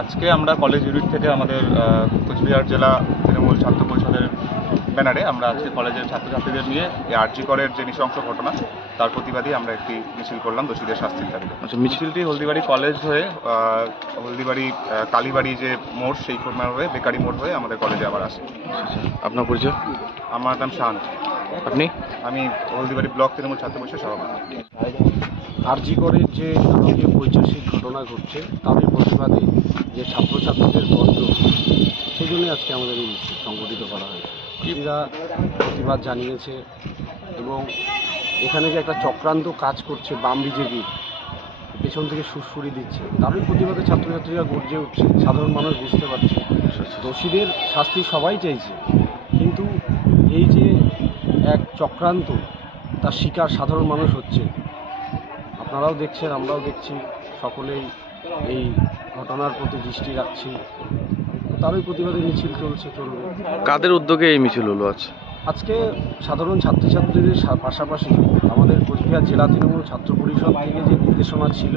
আজকে আমরা college unit থেকে আমাদের কোচবিহার জেলা তৃণমূল ছাত্র পরিষদের ব্যানারে আমরা আজকে কলেজের ছাত্রছাত্রীদের নিয়ে এই আরজি করের যে নৃশংস ঘটনা তার প্রতিবাদে আমরা একটি মিছিল করলাম দোষীদের শাস্তির দাবিতে। মিছিলটি হলদিবাড়ি কলেজ হয়ে হলদিবাড়ি কালীবাড়ি যে মোড় সেই মোড় হয়ে বেকারি মোড় হয়ে আমাদের কলেজে আবার আসে। আপনার পরিচয়? আমার নাম শান্ত। আপনি? আমি হলদিবাড়ি ব্লক তৃণমূল ছাত্র পরিষদ সভাপতি। আরজি করের যে নাটকীয় ঐতিহাসিক ঘটনা ঘটছে তারই প্রতিবাদে যে ছাত্রছাত্রীদের বন্ধ, সেই জন্যই আজকে আমাদের এই মিছিল সংগঠিত করা হয়েছে। এরা প্রতিবাদ জানিয়েছে এবং এখানে যে একটা চক্রান্ত কাজ করছে বাম বিজেপির পেছন থেকে সুরসুরি দিচ্ছে, তারই প্রতিবাদে ছাত্রছাত্রীরা গর্জে উঠছে। সাধারণ মানুষ বুঝতে পারছে দোষীদের শাস্তি সবাই চাইছে, কিন্তু এই যে এক চক্রান্ত তার শিকার সাধারণ মানুষ হচ্ছে। আপনারাও দেখছেন, আমরাও দেখছি, সকলেই এই ঘটনার প্রতি দৃষ্টি রাখছি। তারই প্রতিবাদে মিছিল চলবে। কাদের উদ্যোগে এই মিছিল হলো আজকে সাধারণ ছাত্রছাত্রীদের পাশাপাশি আমাদের কোচবিহার জেলা তৃণমূল ছাত্র পরিষদ থেকে যে নির্দেশনা ছিল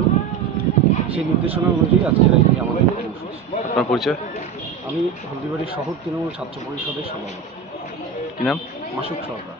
সেই নির্দেশনা অনুযায়ী আজকের এই আমাদের কর্মসূচি। আপনার পরিচয়? আমি হলদিবাড়ি শহর তৃণমূল ছাত্র পরিষদের সভাপতি। কি নাম? মাসুক সরকার।